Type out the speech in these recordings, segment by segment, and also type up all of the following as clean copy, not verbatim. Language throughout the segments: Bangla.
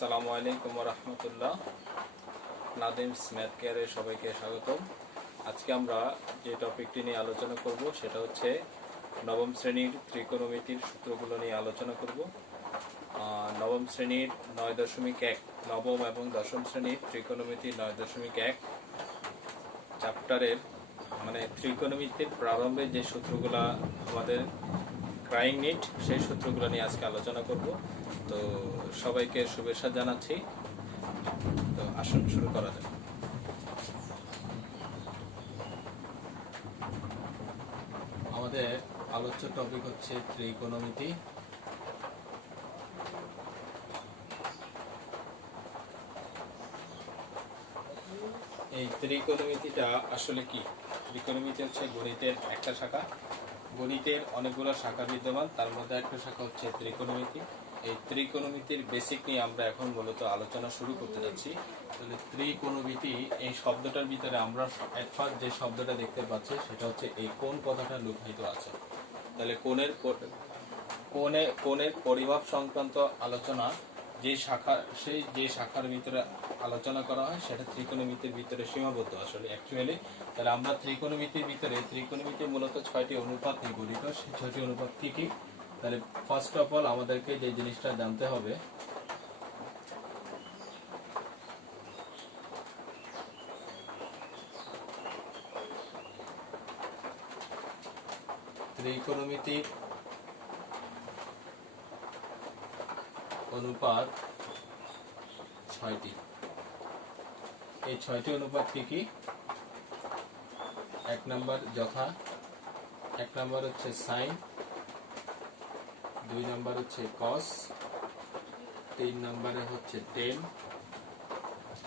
আসসালামু আলাইকুম ওয়া রাহমাতুল্লাহ। নাদিমস ম্যাথ কেয়ারে সবাইকে স্বাগতম। আজকে আমরা যে টপিকটি নিয়ে আলোচনা করব সেটা হচ্ছে নবম শ্রেণীর ত্রিকোণমিতির সূত্রগুলো নিয়ে আলোচনা করব। নবম শ্রেণীর 9.1 নবম এবং দশম শ্রেণীর ত্রিকোণমিতি 9.1 চ্যাপ্টারের ত্রিকোণমিতির প্রারম্ভে যে সূত্রগুলো আমাদের ক্রাইং নিট, সেই সূত্রগুলো নিয়ে আজকে আলোচনা করব। তো সবাইকে শুভেচ্ছা জানাচ্ছি। তো আসুন শুরু করা যাক। আমাদের আলোচ্য টপিক হচ্ছে ত্রিকোণমিতি। এই ত্রিকোণমিতিটা আসলে কি? ত্রিকোণমিতি হচ্ছে গণিতের একটা শাখা। গণিতের অনেকগুলো শাখা বিদ্যমান, তার মধ্যে একটা শাখা হচ্ছে ত্রিকোণমিতি। এই ত্রিকোণমিতির বেসিক নিয়ে আমরা এখন মূলত আলোচনা শুরু করতে যাচ্ছি। তাহলে ত্রিকোণমিতি এই শব্দটার ভিতরে আমরা এট ফার্স্ট যে শব্দটা দেখতে পাচ্ছি সেটা হচ্ছে এই কোণ কথাটা লুকায়িত আছে। তাহলে কোণের পরিমাপ সংক্রান্ত আলোচনা যে শাখার ভিতরে আলোচনা করা হয় সেটা ত্রিকোণমিতির ভিতরে সীমাবদ্ধ আসলে অ্যাকচুয়ালি। তাহলে আমরা ত্রিকোণমিতি মূলত 6টি অনুপাত নিয়ে গঠিত। সেই 6টি অনুপাত কি কি? তাহলে ফার্স্ট অফ অল আমাদেরকে যে জিনিসটা জানতে হবে, ত্রিকোণমিতির অনুপাত 6টি। এই 6টি অনুপাত কি কি? এক নাম্বার হচ্ছে সাইন, 2 নাম্বার হচ্ছে কস, 3 নাম্বারে হচ্ছে টেন,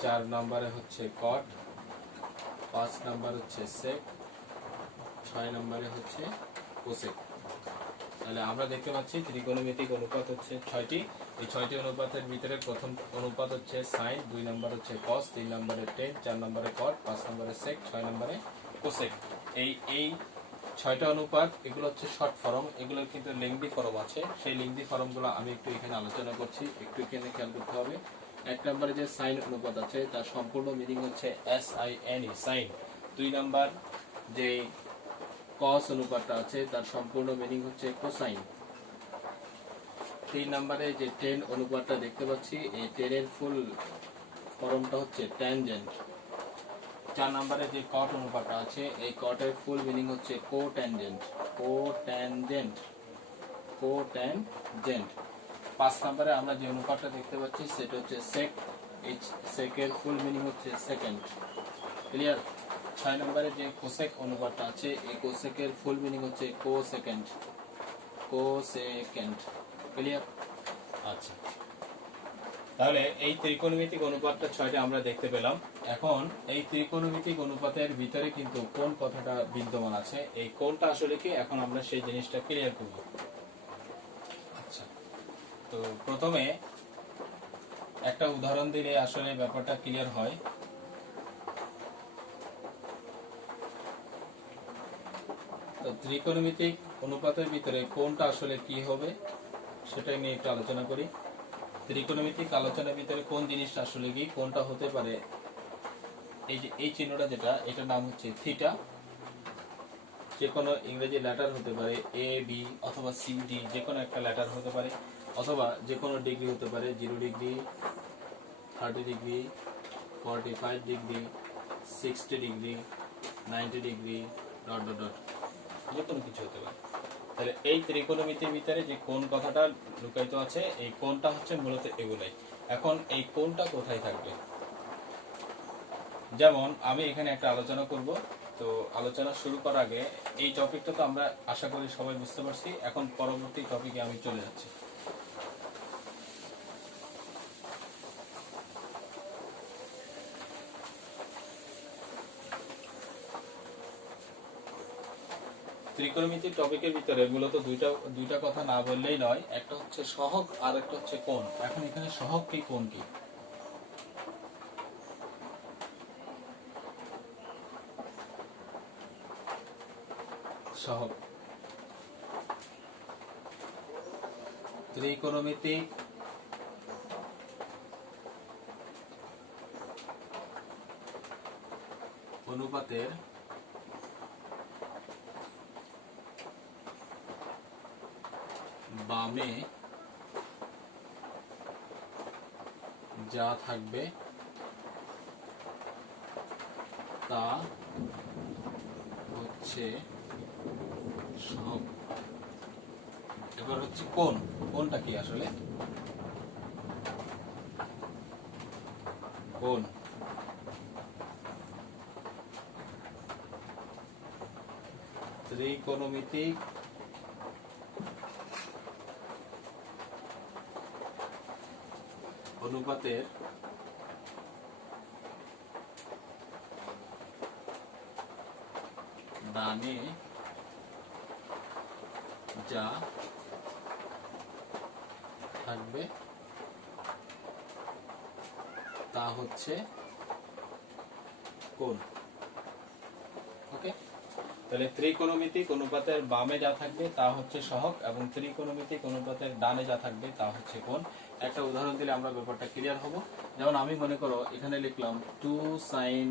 4 নাম্বারে হচ্ছে কট, 5 নাম্বার হচ্ছে সেক, 6 নাম্বারে হচ্ছে কোসেক। তাহলে আমরা দেখতে পাচ্ছি ত্রিকোণমিতিক অনুপাত হচ্ছে 6টি। এই 6টি অনুপাতের ভিতরে প্রথম অনুপাত হচ্ছে সাইন, 2 নাম্বার হচ্ছে কস, 3 নাম্বারে টেন, 4 নাম্বারে কট, 5 নাম্বারে সেক, 6 নাম্বারে কোসেক। এই 6টা অনুপাত, এগুলো হচ্ছে শর্ট ফর্ম, এগুলো কিন্তু লেংদি ফর্ম আছে। সেই লেংদি ফর্মগুলো আমি একটু এখানে আলোচনা করছি, একটু এখানে খেয়াল করতে হবে। 1 নম্বরে যে সাইন অনুপাত আছে তার সম্পূর্ণ মিনিং হচ্ছে SINE সাইন। 2 নাম্বার যে কস অনুপাতটা আছে তার সম্পূর্ণ মিনিং হচ্ছে কোসাইন। 3 নম্বরে যে টেন অনুপাতটা দেখতে পাচ্ছি, এই টেনের ফুল ফর্মটা হচ্ছে ট্যানজেন্ট। 4 নম্বরে যে কট অনুপাতটা আছে, এই কটের ফুল মিনিং হচ্ছে কোট্যানজেন্ট। 5 নম্বরে আমরা যে অনুপাতটা দেখতে পাচ্ছি সেটা হচ্ছে সেক। এই সেকের ফুল মিনিং হচ্ছে সেকেন্ড। ক্লিয়ার? 6 নম্বরে যে কোসেক অনুপাতটা আছে, এই কোসেকের ফুল মিনিং হচ্ছে কোসেকেন্ড। ক্লিয়ার? আচ্ছা, তাহলে এই ত্রিকোণমিতিক অনুপাতটা 6টা আমরা দেখতে পেলাম। এখন এই ত্রিকোণমিতিক অনুপাতের ভিতরে কিন্তু কোণ কথাটা বিদ্যমান আছে। এই কোণটা আসলে কি, এখন আমরা সেই জিনিসটা ক্লিয়ার করব। আচ্ছা, তো প্রথমে একটা উদাহরণ দিলে আসলে ব্যাপারটা ক্লিয়ার হয়। তো ত্রিকোণমিতিক অনুপাতের ভিতরে কোণটা আসলে কি হবে সেটা নিয়ে একটু আলোচনা করি। ত্রিকোণমিতিক আলোচনার ভিতরে কোন জিনিসটা আসলে কি, কোনটা হতে পারে, এই যে এই চিহ্নটা যেটা, এটার নাম হচ্ছে থিটা। যে কোনো ইংরেজি লেটার হতে পারে, AB অথবা CD, যে কোনো একটা লেটার হতে পারে, অথবা যে কোনো ডিগ্রি হতে পারে, 0 degree, 30 degree, 45 degree, 60 degree, 90 degree, যে কোনো কিছু হতে পারে। তাহলে এই ত্রিকোণমিতির ভিতরে যে কোণ কথাটা লুকায়িত আছে, এই কোণটা হচ্ছে মূলত এগুলাই। এখন এই কোণটা কোথায় থাকবে? যেমন আমি এখানে একটা আলোচনা করব। তো আলোচনা শুরু করার আগে এই টপিকটা তো আমরা আশা করি সবাই বুঝতে পারছি। এখন পরবর্তী টপিকে আমি চলে যাচ্ছি। ত্রিকোণমিতির টপিকের ভিতরে মূলত দুইটা কথা না বললেই নয়। একটা হচ্ছে সহগ আর একটা হচ্ছে কোণ। এখন এখানে সহগ কি, কোণ কি? সহগ ত্রিকোণমিতিক অনুপাতের বামে যা থাকবে তা হচ্ছে সহগ। এবার হচ্ছে কোনটা কি আসলে কোন? ত্রিকোণমিতিক অনুপাতের ডানে যা থাকবে তা হচ্ছে কোণ। ওকে, তাহলে ত্রিকোণমিতিক অনুপাতের বামে যা থাকবে তা হচ্ছে সহগ এবং ত্রিকোণমিতিক অনুপাতের ডানে যা থাকবে তা হচ্ছে কোণ। একটা উদাহরণ দিলে আমরা ব্যাপারটা ক্লিয়ার হব। যেমন আমি মনে করো এখানে লিখলাম 2 sin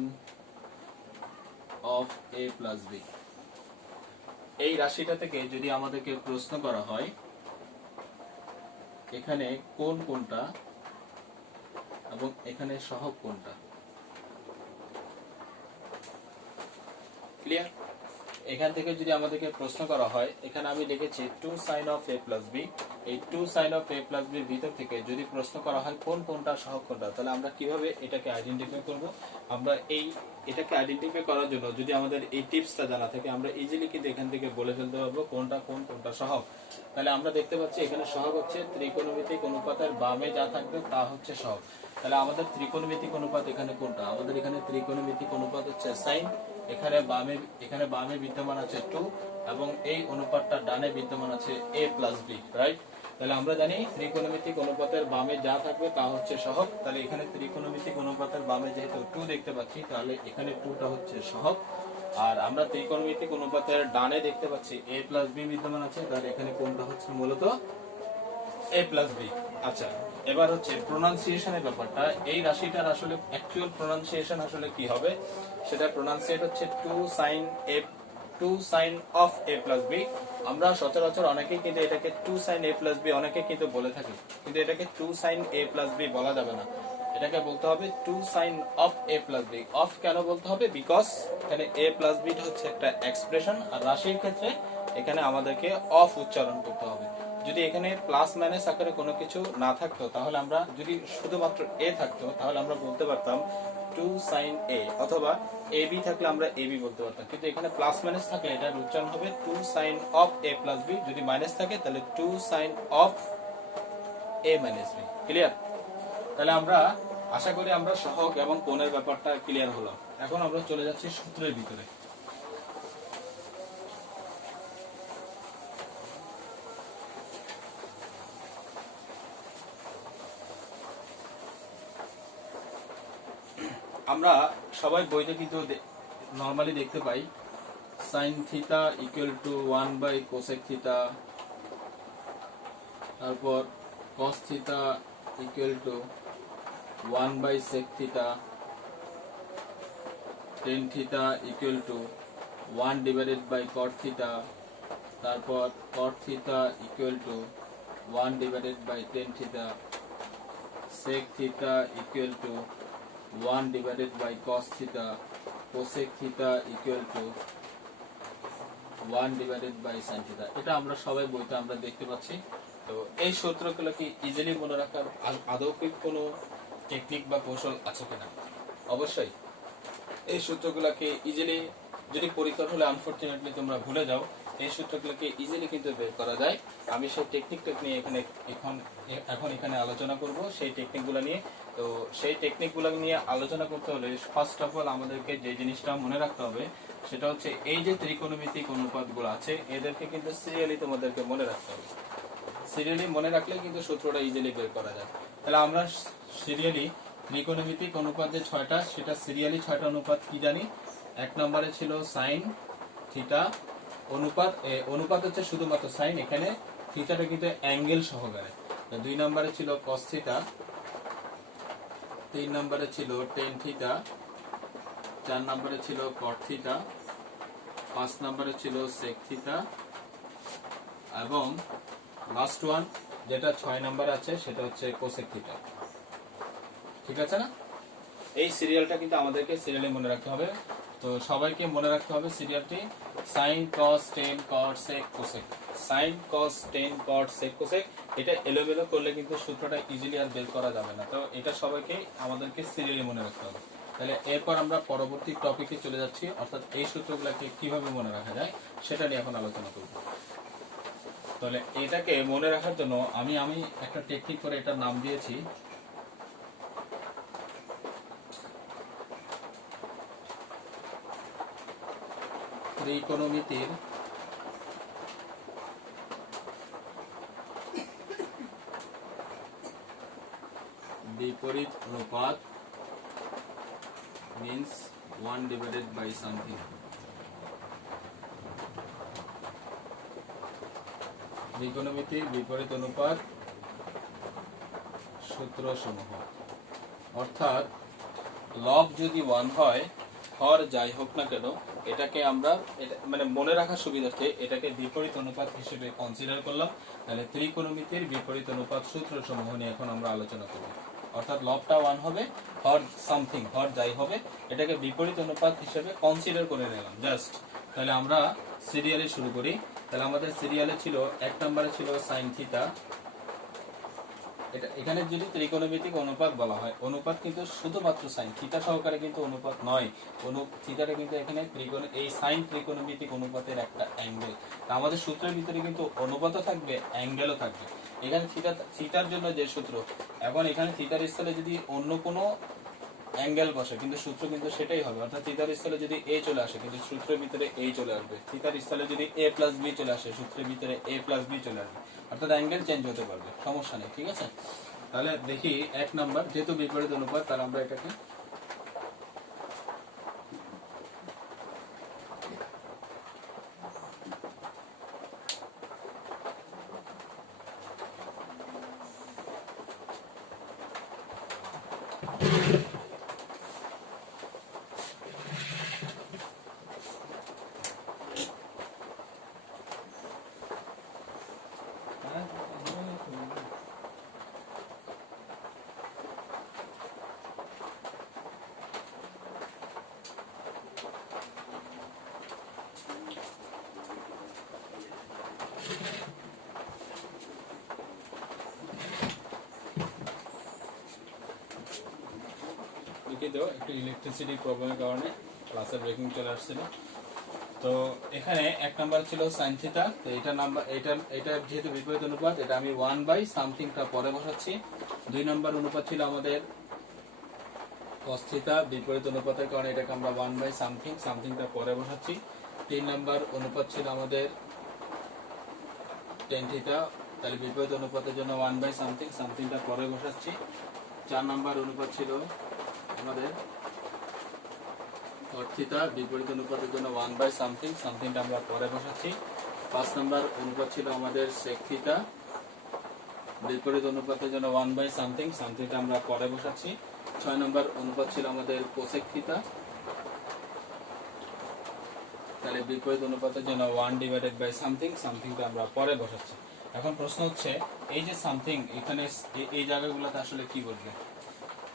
of a plus b। এই রাশিটা থেকে যদি আমাদেরকে প্রশ্ন করা হয় এখানে কোণ কোনটা এবং এখানে সহগ কোনটা, ক্লিয়ার? এখান থেকে যদি আমাদেরকে প্রশ্ন করা হয়, এখানে আমি লিখেছি 2 sin of a plus b। এই 2 sin of a plus b ভিতর থেকে যদি প্রশ্ন করা হয় কোনটা সহগ কোনটা, তাহলে আমরা কিভাবে এটাকে আইডেন্টিফাই করব? আমরা এটাকে আইডেন্টিফাই করার জন্য যদি আমাদের এই টিপসটা জানা থাকে আমরা ইজিলি কিন্তু এখান থেকে বলে ফেলতে পারবো কোনটা সহগ। তাহলে আমরা দেখতে পাচ্ছি এখানে সহগ হচ্ছে ত্রিকোণমিতিক অনুপাতের বামে যা থাকবে তা হচ্ছে সহগ। তাহলে আমাদের ত্রিকোণমিতিক অনুপাত এখানে কোনটা? আমাদের এখানে ত্রিকোণমিতিক অনুপাত হচ্ছে sin। এখানে বামে বিদ্যমান আছে 2 এবং এই অনুপাতটা ডানে বিদ্যমান আছে a plus b, রাইট? তাহলে আমরা জানি ত্রিকোণমিতিক অনুপাতের বামে যা থাকবে তা হচ্ছে সহগ। তাহলে এখানে ত্রিকোণমিতিক অনুপাতের বামে যেহেতু 2 দেখতে পাচ্ছি তাহলে এখানে 2টা হচ্ছে সহগ। আর আমরা ত্রিকোণমিতিক অনুপাতের ডানে দেখতে পাচ্ছি a plus b বিদ্যমান আছে, তাহলে এখানে কোনটা হচ্ছে মূলত a plus b। আচ্ছা, এবার হচ্ছে প্রোনাউন্সিয়েশনের ব্যাপারটা। এই রাশিটার আসলে অ্যাকচুয়াল প্রোনাউন্সিয়েশন আসলে কি হবে সেটা প্রোনাউন্সিয়েট হচ্ছে 2 sin of a plus b। আমরা সচরাচর অনেকেই কিন্তু এটাকে 2 sin a plus b অনেকে কিন্তু বলে থাকি, কিন্তু এটাকে 2 sin a plus b বলা যাবে না, এটাকে বলতে হবে 2 sin of a plus b। Of কেন বলতে হবে? বিকজ এখানে a plus b হচ্ছে একটা এক্সপ্রেশন, আর রাশির ক্ষেত্রে এখানে আমাদেরকে অফ উচ্চারণ করতে হবে। যদি এখানে প্লাস মাইনাস আকারে কোনো কিছু না থাকতো, তাহলে আমরা যদি শুধুমাত্র a থাকতো তাহলে আমরা বলতে পারতাম 2 sin a, অথবা ab থাকলে আমরা ab বলতে পারতাম। কিন্তু এখানে প্লাস মাইনাস থাকলে এটার উচ্চারণ হবে 2 sin of a plus b। যদি মাইনাস থাকে তাহলে 2 sin of a minus b। Clear? তাহলে আমরা আশা করি আমরা সহগ এবং কোণের ব্যাপারটা ক্লিয়ার হলো। এখন আমরা চলে যাচ্ছি সূত্রের ভিতরে। আমরা সবাই বইতে কিন্তু নরমালি দেখতে পাই sin theta equal to 1 by cosec theta, তারপর cos theta equal to 1 by sec theta, tan theta equal to 1 divided by cot theta, তারপর cot theta equal to 1 divided by tan theta, sec theta equal to 1 divided by cos theta, cosec theta equal to 1 divided by sin theta। এটা আমরা সবাই বইতে আমরা দেখতে পাচ্ছি। তো এই সূত্রগুলো কি ইজিলি মনে রাখার আদৌ কি কোনো টেকনিক বা কৌশল আছে কিনা? অবশ্যই এই সূত্রগুলোকে ইজিলি, যদি পরীক্ষা হলে আনফরচুনেটলি তোমরা ভুলে যাও, এই সূত্রগুলোকে ইজিলি কিন্তু বের করা যায়। আমি সেই টেকনিকটা নিয়ে এখন এখানে আলোচনা করব, সেই টেকনিকগুলো নিয়ে। তো সেই টেকনিকগুলো নিয়ে আলোচনা করতে হলে ফার্স্ট অফ অল আমাদেরকে যে জিনিসটা মনে রাখতে হবে সেটা হচ্ছে এই যে ত্রিকোণমিতিক অনুপাতগুলো আছে এদেরকে কিন্তু সিরিয়ালি তোমাদেরকে মনে রাখতে হবে। সিরিয়ালি মনে রাখলে কিন্তু সূত্রটা ইজিলি বের করা যায়। তাহলে আমরা সিরিয়ালি ত্রিকোণমিতিক অনুপাত যে 6টা, সেটা সিরিয়ালি 6টা অনুপাত কি জানি। এক নম্বরে ছিল সাইন থিটা অনুপাত হচ্ছে শুধুমাত্র সাইন, এখানে থিটাটা কিন্তু অ্যাঙ্গেল সহকারে। 2 নম্বরে ছিল cos থিটা, 3 নম্বরে ছিল tan থিটা, 4 নম্বরে ছিল কট থিটা, 5 নম্বরে ছিল সেক থিটা, এবং লাস্ট ওয়ান যেটা 6 নম্বর আছে সেটা হচ্ছে কোসেক থিটা। ঠিক আছে না? এই সিরিয়ালটা কিন্তু আমাদেরকে সিরিয়ালে মনে রাখতে হবে। তো সবাইকে মনে রাখতে হবে সিরিয়ালটি sine cos tan cot sec cosec, sine cos tan cot sec cosec. এটা এলোমেলো করলে কিন্তু সূত্রটা ইজিলি আর বের করা যাবে না। তো এটা সবাইকে আমাদেরকে সিরিয়ালে মনে রাখতে হবে। তাহলে এরপর আমরা পরবর্তী টপিকে চলে যাচ্ছি, অর্থাৎ এই সূত্রগুলোকে কিভাবে মনে রাখা যায় সেটা নিয়ে এখন আলোচনা করব। তাহলে এটাকে মনে রাখার জন্য আমি একটা টেকনিক করে এটার নাম দিয়েছি ত্রিকোণমিতির বিপরীত অনুপাত means 1 divided by something। ত্রিকোণমিতির বিপরীত অনুপাত সূত্র সমূহ, অর্থাৎ লব যদি 1 হয়, হর যাই হোক না কেন, এটাকে আমরা মানে মনে রাখার সুবিধার্থে এটাকে বিপরীত অনুপাত হিসেবে কনসিডার করলাম। তাহলে ত্রিকোণমিতির বিপরীত অনুপাত সূত্র সমূহ নিয়ে এখন আমরা আলোচনা করব। অর্থাৎ লবটা 1 হবে, হর সামথিং, হর যাই হবে, এটাকে বিপরীত অনুপাত হিসেবে কনসিডার করে নিলাম জাস্ট। তাহলে আমরা সিরিয়ালে শুরু করি। তাহলে আমাদের সিরিয়ালে ছিল 1 নম্বরে ছিল সাইন থিটা। এটা এখানে যদি ত্রিকোণমিতিক অনুপাত বলা হয়, অনুপাত কিন্তু শুধুমাত্র সাইন থিটা সহকারে কিন্তু অনুপাত নয়। থিটাটা কিন্তু এখানে এই সাইন ত্রিকোণমিতিক অনুপাতের একটা অ্যাঙ্গেল। আমাদের সূত্রের ভিতরে কিন্তু অনুপাতও থাকবে, অ্যাঙ্গেলও থাকবে। এখানে থিটার জন্য যে সূত্র, এখন এখানে থিটার স্থলে যদি অন্য কোনো অ্যাঙ্গেল বসে কিন্তু সূত্র কিন্তু সেটাই হবে। অর্থাৎ থিটার স্থলে যদি এ চলে আসে কিন্তু সূত্রের ভিতরে এই চলে আসবে। থিটার স্থলে যদি এ প্লাস বি চলে আসে সূত্রের ভিতরে এ প্লাস বি চলে আসবে। অর্থাৎ অ্যাঙ্গেল চেঞ্জ হতে পারবে, সমস্যা নেই। ঠিক আছে? তাহলে দেখি 1 নাম্বার, যেহেতু বিপরীত অনুপাত তাহলে আমরা এটাকে একটু ইলেকট্রিসিটি প্রবলেমের কারণে ক্লাসে ব্রেকিং চলে আসছিল। তো এখানে 1 নাম্বার ছিল সাইন থিটা। তো এটা যেহেতু বিপরীত অনুপাত, এটা আমি 1 বাই সামথিংটা পরে বসাচ্ছি। 2 নাম্বার অনুপাত ছিল আমাদের কস থিটা, বিপরীত অনুপাতের কারণে এটাকে আমরা 1 বাই সামথিংটা পরে বসাচ্ছি। 3 নাম্বার অনুপাত ছিল আমাদের টেন থিটা, তাহলে বিপরীত অনুপাতের জন্য 1 বাই সামথিংটা পরে বসাচ্ছি। 4 নাম্বার অনুপাত ছিল আমাদের কট থিটা, বিপরীত অনুপাতের জন্য 1 বাই সামথিংটা আমরা পরে বসাচ্ছি। 5 নাম্বার অনুপাত ছিল আমাদের সেক থিটা, বিপরীত অনুপাতের জন্য 1 বাই সামথিংটা আমরা পরে বসাচ্ছি। 6 নাম্বার অনুপাত ছিল আমাদের কোসেক থিটা, তাহলে বিপরীত অনুপাতের জন্য 1 ডিভাইডেড বাই সামথিংটা আমরা পরে বসাচ্ছি। এখন প্রশ্ন হচ্ছে এই যে সামথিং এখানে এই জায়গাগুলোতে আসলে কি বলবে?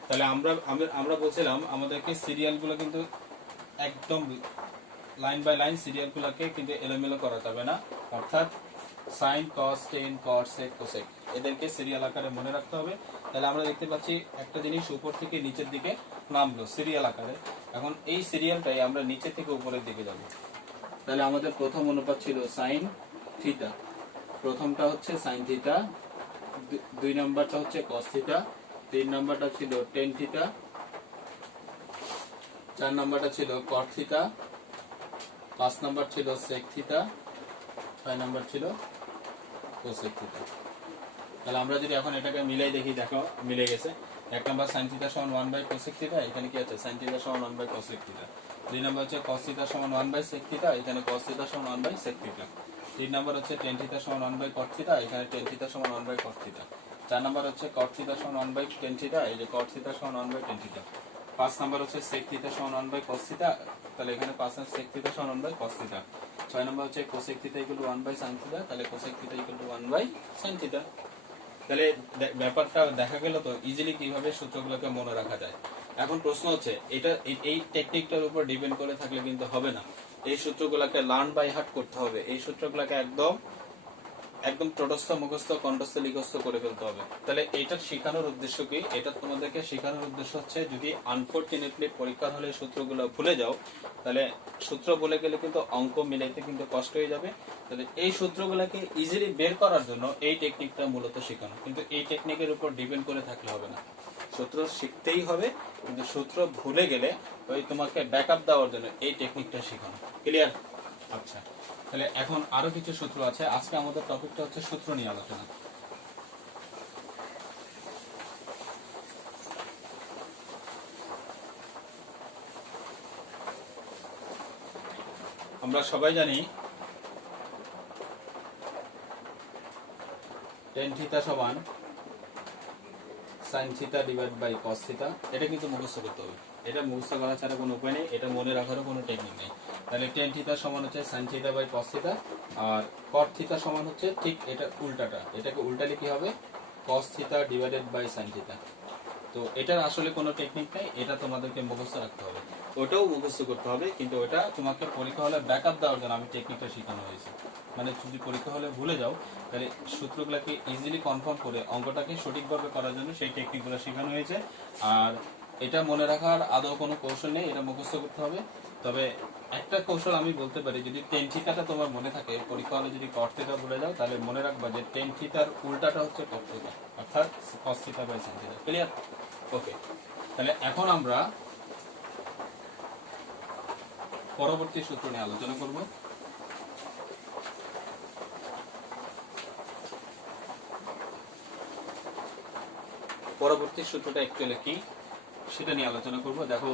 তাহলে আমরা বলছিলাম আমাদেরকে সিরিয়ালগুলো কিন্তু একদম লাইন বাই লাইন সিরিয়ালগুলোকে কিন্তু এলোমেলো করা যাবে না। অর্থাৎ sine cos tan cot sec cosec এদেরকে সিরিয়াল আকারে মনে রাখতে হবে। তাহলে আমরা দেখতে পাচ্ছি একটা জিনিস উপর থেকে নিচের দিকে নামলো সিরিয়াল আকারে। এখন এই সিরিয়ালটাই আমরা নিচে থেকে উপরের দিকে যাব। তাহলে আমাদের প্রথম অনুপাত ছিল সাইন থিটা, প্রথমটা হচ্ছে সাইন থিটা, 2 নাম্বারটা হচ্ছে কস থিটা, 3 নাম্বারটা ছিল টেন থিটা, 4 নাম্বারটা ছিল কট থিটা, 5 নাম্বার ছিল সেক থিটা, 6 নাম্বার ছিল কোসেক থিটা। তাহলে আমরা যদি এখন এটাকে মিলাই দেখি, দেখো মিলে গেছে। 1 নাম্বার সাইন থিটা সমান 1 বাই কোসেক থিটা, এখানে কি আছে সাইন থিটা সমান 1 বাই কোসেক থিটা। 2 নাম্বার হচ্ছে কস থিটা সমান 1 বাই সেক থিটা, এখানে কস থিটা সমান 1 বাই সেক থিটা। 3 নাম্বার হচ্ছে টেন থিটা সমান 1 বাই কট থিটা, এখানে টেন থিটা সমান 1 বাই কট থিটা। 4 নাম্বার হচ্ছে কট থিটা সমান 1 বাই টেন থিটা, এই যে কট থিটা সমান 1 বাই টেন থিটা। 5 নাম্বার হচ্ছে sec থিটা সমান 1 বাই cos থিটা, তাহলে এখানে 5 এর sec থিটা সমান 1 বাই cos থিটা। 6 নাম্বার হচ্ছে cosec theta equal to 1 by sin theta, তাহলে cosec theta equal to 1 by sin theta. তাহলে ব্যাপারটা দেখা গেল তো ইজিলি কিভাবে সূত্রগুলোকে মনে রাখা যায়। এখন প্রশ্ন হচ্ছে এটা এই টেকনিকটার উপর ডিপেন্ড করে থাকলে কিন্তু হবে না, এই সূত্রগুলোকে লার্ন বাই হার্ট করতে হবে, এই সূত্রগুলোকে একদম একদম তটস্থ মুখস্থ কণ্ঠস্থ লিখস্থ করে ফেলতে হবে। তাহলে এটা শেখানোর উদ্দেশ্য কি, এটা তোমাদেরকে শেখানোর উদ্দেশ্য হচ্ছে যদি আনফরচুনেটলি পরীক্ষার হলে সূত্রগুলো ভুলে যাও, তাহলে সূত্র ভুলে গেলে কিন্তু অঙ্ক মিলাইতে কিন্তু কষ্ট হয়ে যাবে। তাহলে এই সূত্রগুলোকে ইজিলি বের করার জন্য এই টেকনিকটা মূলত শেখানো, কিন্তু এই টেকনিকের উপর ডিপেন্ড করে থাকলে হবে না, সূত্র শিখতেই হবে, কিন্তু সূত্র ভুলে গেলে ওই তোমাকে ব্যাকআপ দেওয়ার জন্য এই টেকনিকটা শেখানো। ক্লিয়ার? আচ্ছা, তাহলে এখন আরো কিছু সূত্র আছে। আজকে আমাদের টপিকটা হচ্ছে সূত্র নিয়ে আলোচনা। আমরা সবাই জানি tan থিটা সমান sin theta divide by cos theta. এটা কিন্তু মুখস্থ করতে হবে, এটা মুখস্থ করা ছাড়া কোনো উপায় নেই, এটা মনে রাখারও কোনো টেকনিক নেই। তাহলে tan থিটা সমান হচ্ছে sin theta by cos theta, আর cot থিটা সমান হচ্ছে ঠিক এটা উল্টাটা, এটাকে উল্টালে কি হবে cos theta divided by sin theta. তো এটার আসলে কোনো টেকনিক নেই, এটা তোমাদেরকে মুখস্থ রাখতে হবে, ওটাও মুখস্থ করতে হবে, কিন্তু ওটা তোমাকে পরীক্ষা হলে ব্যাকআপ দেওয়ার জন্য আমি টেকনিকটা শেখানো হয়েছে। মানে যদি পরীক্ষা হলে ভুলে যাও তাহলে সূত্রগুলোকে ইজিলি কনফার্ম করে অঙ্কটাকে সঠিকভাবে করার জন্য সেই টেকনিকগুলো শেখানো হয়েছে। আর এটা মনে রাখার আদৌ কোনো কৌশল নেই, এটা মুখস্থ করতে হবে। তবে একটা কৌশল আমি বলতে পারি, যদি tan থিটাটা তোমার মনে থাকে, পরীক্ষা হলে যদি cot থিটা ভুলে যাও তাহলে মনে রাখবা যে tan থিটার উল্টাটা হচ্ছে cot থিটা, অর্থাৎ cos theta by sin theta. Clear? Okay, তাহলে এখন আমরা পরবর্তী সূত্র নিয়ে আলোচনা করব। পরবর্তী সূত্রটা অ্যাকচুয়ালি কি সেটা নিয়ে আলোচনা করব। দেখো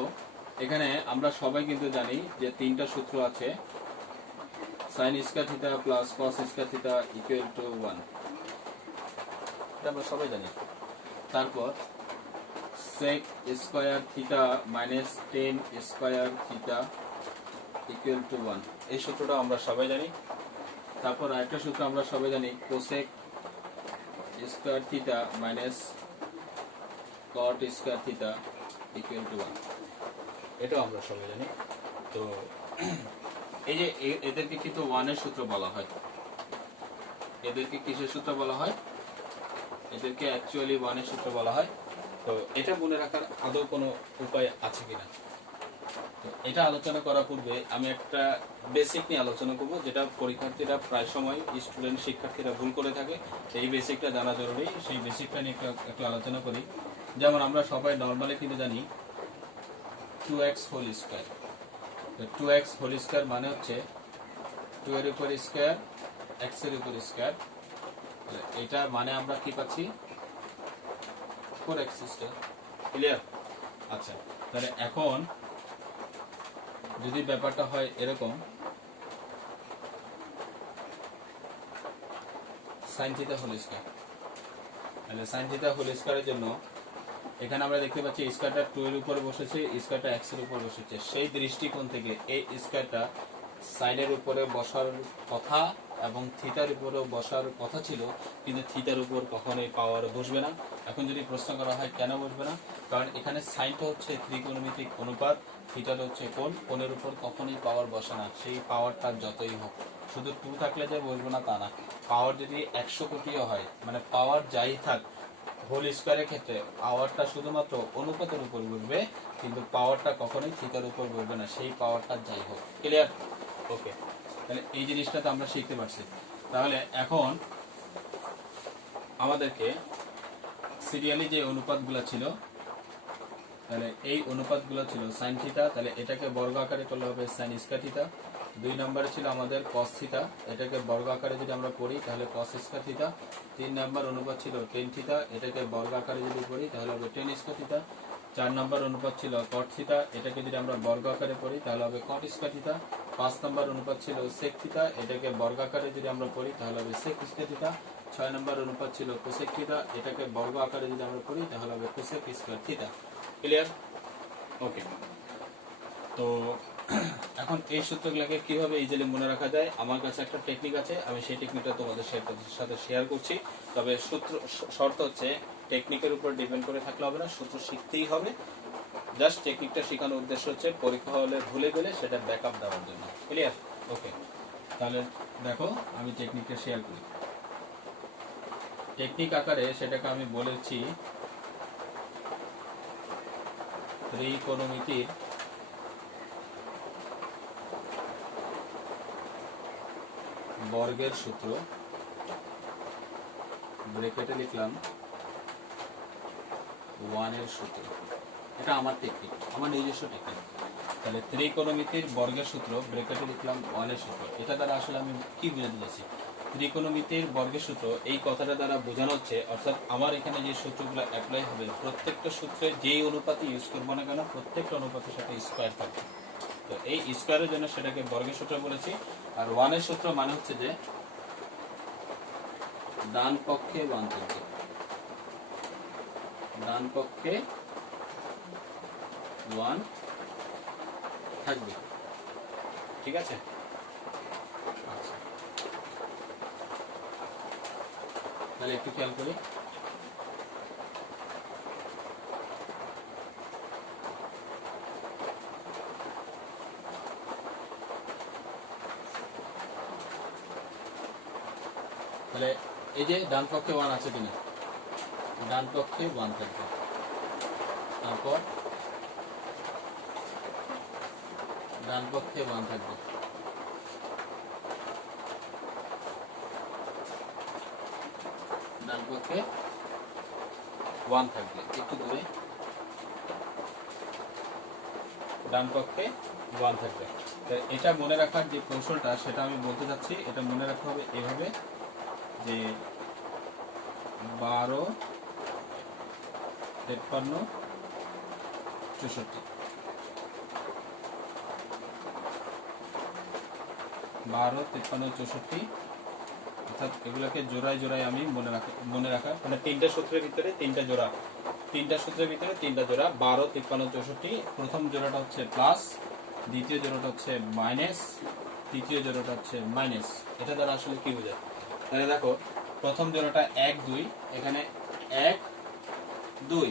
এখানে আমরা সবাই কিন্তু জানি যে তিনটা সূত্র আছে, sin square theta plus cos square theta equal to 1, এটা আমরা সবাই জানি। তারপর sec square theta minus tan square theta equal to 1, এই সূত্রটা আমরা সবাই জানি। তারপর আরেকটা সূত্র আমরা সবাই জানি, cosec square theta minus cot square theta equal to 1, এটাও আমরা সবাই জানি। তো এই যে এদেরকে কিন্তু 1 এর সূত্র বলা হয়, এদেরকে কিসের সূত্র বলা হয়, এদেরকে অ্যাকচুয়ালি 1 এর সূত্র বলা হয়। তো এটা মনে রাখার আদৌ কোনো উপায় আছে কিনা, তো এটা আলোচনা করার পূর্বে আমি একটা বেসিক নিয়ে আলোচনা করব, যেটা পরীক্ষার্থীরা প্রায় সময় স্টুডেন্ট শিক্ষার্থীরা ভুল করে থাকে। এই বেসিকটা জানা জরুরি, সেই বেসিকটা নিয়ে একটু আলোচনা করি। যেমন আমরা সবাই নর্মালি কিন্তু জানি 2x whole square, 2x whole square মানে হচ্ছে 2 এর উপর স্কয়ার x এর উপর স্কয়ার, এটা মানে আমরা কি পাচ্ছি 4x স্কয়ার। ক্লিয়ার? আচ্ছা, তাহলে এখন যদি ব্যাপারটা হয় এরকম, sin থিটা হোল স্কয়ার, তাহলে sin থিটা হোল স্কয়ারের জন্য এখানে আমরা দেখতে পাচ্ছি স্কয়ারটা 2 এর উপরে বসেছে, স্কয়ারটা x এর উপর বসেছে। সেই দৃষ্টিকোণ থেকে এই স্কয়ারটা sin এর উপরে বসার কথা এবং থিটার উপরেও বসার কথা ছিল, কিন্তু থিটার উপর কখনোই পাওয়ার বসবে না। এখন যদি প্রশ্ন করা হয় কেন বসবে না, কারণ এখানে সাইনটা হচ্ছে ত্রিকোণমিতিক অনুপাত, থিটাটা হচ্ছে কোণ, কোণের উপর কখনোই পাওয়ার বসে না, সেই পাওয়ারটা যতই হোক। শুধু 2 থাকলে যে বসবে না তা না, পাওয়ার যদি 100 কোটিও হয়, মানে পাওয়ার যাই থাক হোল স্কয়ারের ক্ষেত্রে পাওয়ারটা শুধুমাত্র অনুপাতের উপর বসবে, কিন্তু পাওয়ারটা কখনোই থিটার উপর বসবে না, সেই পাওয়ারটা যাই হোক। ক্লিয়ার? ওকে, তাহলে এই জিনিসটা তো আমরা শিখতে পারছি। তাহলে এখন আমাদেরকে সিরিয়ালি যে অনুপাতগুলো ছিল, তাহলে এই অনুপাতগুলো ছিল sin থিটা, তাহলে এটাকে বর্গ আকারে করলে হবে sin স্কয়ার থিটা। 2 নম্বরে ছিল আমাদের cos থিটা, এটাকে বর্গ আকারে যদি আমরা পড়ি তাহলে cos স্কয়ার থিটা। 3 নম্বর অনুপাত ছিল tan থিটা, এটাকে বর্গ আকারে যদি পড়ি তাহলে হবে tan স্কয়ার থিটা। 4 নম্বর অনুপাত ছিল cot থিটা, এটাকে যদি আমরা বর্গ আকারে পড়ি তাহলে হবে cot স্কয়ার থিটা। 5 নম্বর অনুপাত ছিল sec থিটা, এটাকে বর্গ আকারে যদি আমরা পড়ি তাহলে হবে sec স্কয়ার থিটা। 6 নম্বর অনুপাত ছিল cosec থিটা, এটাকে বর্গ আকারে যদি আমরা পড়ি তাহলে হবে cosec স্কয়ার থিটা। ক্লিয়ার? ওকে, তো এখন এই সূত্রগুলোকে কিভাবে ইজিলি মনে রাখা যায়, আমার কাছে একটা টেকনিক আছে, আমি সেই টেকনিকটা তোমাদের সাথে শেয়ার করছি। তবে শর্ত হচ্ছে টেকনিকের উপর ডিপেন্ড করে থাকলে হবে না, সূত্র শিখতেই হবে। জাস্ট টেকনিকটা শেখানোর উদ্দেশ্য হচ্ছে পরীক্ষা হলে ভুলে গেলে সেটা ব্যাকআপ দেওয়ার জন্য। ক্লিয়ার? ওকে, তাহলে দেখো আমি টেকনিকটা শেয়ার করি। টেকনিক আকারে সেটাকে আমি বলেছি ত্রিকোণমিতির বর্গের সূত্র, ব্র্যাকেটে লিখলাম 1 এর সূত্র। এটা আমার টেকনিক, আমার নিজস্ব টেকনিক। তাহলে ত্রিকোণমিতির বর্গের সূত্র, ব্র্যাকেটে লিখলাম 1 এর সূত্র। এটা দ্বারা আসলে আমি কি বোঝাতে চাচ্ছি? ত্রিকোণমিতির বর্গের সূত্র এই কথাটা দ্বারা বোঝানো হচ্ছে, অর্থাৎ আমার এখানে যে সূত্রগুলো অ্যাপ্লাই হবে প্রত্যেকটা সূত্রে যেই অনুপাতে ইউজ করবো না কেন প্রত্যেকটা অনুপাতের সাথে স্কোয়ার থাকবে। তো এই স্কোয়ারের জন্য সেটাকে বর্গের সূত্র বলেছি। আর 1 এর সূত্র মানে হচ্ছে যে ডান পক্ষে 1 থাকবে, ডান পক্ষে 1 থাকবে। ঠিক আছে? আচ্ছা, তাহলে একটু খেয়াল করি। তাহলে এই যে ডান পক্ষে 1 আছে কিনা, ডান পক্ষে 1 থাকবে, তারপর ডান পক্ষে 1 থাকবে, ডান পক্ষে 1 থাকবে, একটু দূরে, ডান পক্ষে 1 থাকবে। এটা মনে রাখার যে কৌশলটা সেটা আমি বলতে চাচ্ছি। এটা মনে রাখতে হবে এভাবে যে 12, 53, 64, 12, 53, 64, অর্থাৎ এগুলোকে জোড়ায় জোড়ায় আমি মনে রাখা মানে তিনটা সূত্রের ভিতরে তিনটা জোড়া, তিনটা সূত্রের ভিতরে তিনটা জোড়া, 12, 53, 64। প্রথম জোড়াটা হচ্ছে প্লাস, দ্বিতীয় জোড়াটা হচ্ছে মাইনাস, তৃতীয় জোড়াটা হচ্ছে মাইনাস। এটা দ্বারা আসলে কি বোঝায়? তাহলে দেখো প্রথম জোড়াটা 1, 2, এখানে 1, 2,